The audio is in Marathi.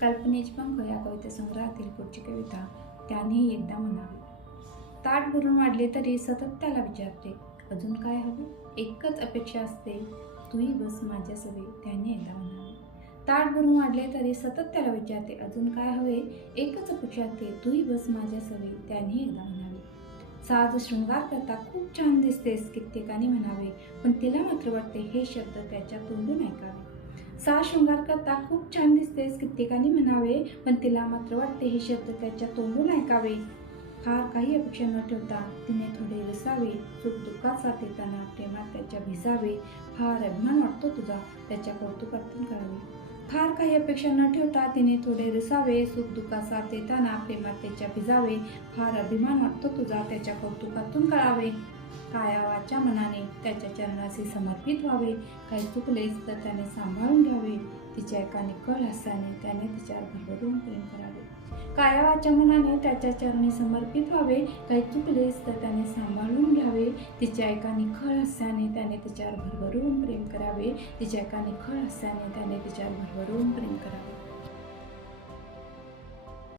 कल्पनेची पंख या कविता संग्रहातील पुढची कविता त्यानेही एकदा म्हणावी. ताट भरून वाढले तरी सतत त्याला विचारते अजून काय हवं? एकच अपेक्षा असते. तूही बस माझ्या सवे त्याने एकदा म्हणावे. ताट भरून वाढले तरी सतत त्याला विचारते अजून काय हवे? एकच अपेक्षा असते. तूही बस माझ्या सवे त्याने एकदा म्हणावे. साज शृंगार करता खूप छान दिसतेस कित्येकाने म्हणावे पण तिला मात्र वाटते हे शब्द त्याच्या तोंडून ऐकावे. सा शृंगार करता खूप छान दिसतेस कित्येकाने म्हणावे पण तिला मात्र वाटते हे शब्द त्याच्या तोंडून ऐकावे. फार काही अपेक्षा न ठेवता तिने थोडे रसावे. सुख दुःखात साथ येताना प्रेमात त्याच्या भिसावे. फार अभिमान वाटतो तुझा. त्याच्या कौतुकातून करावे काही अपेक्षा न ठेवता तिने थोडे रिसावे सुख दुःखात देताना येताना प्रेमात त्याच्या भिजावे. फार अभिमान वाटतो तुझा त्याच्या कौतुकातून कळावे. कायावाच्या मनाने त्याच्या चरणाशी समर्पित व्हावे? काही चुकलेच तर त्याने सांभाळून घ्यावे. तिच्या एका निखळ हास्याने त्याने तिच्यावर भरभरून प्रेम करावे. कायावाच्या मनाने त्याच्या चरणी समर्पित व्हावे? काही चुकलेच तर त्याने सांभाळून घ्यावे. तिच्या एका निखळ हस्याने त्याने तिच्यावर भरभरून प्रेम करावे. तिच्या एका निखळ हस्याने त्याने तिच्यावर भरभरून प्रेम करावे.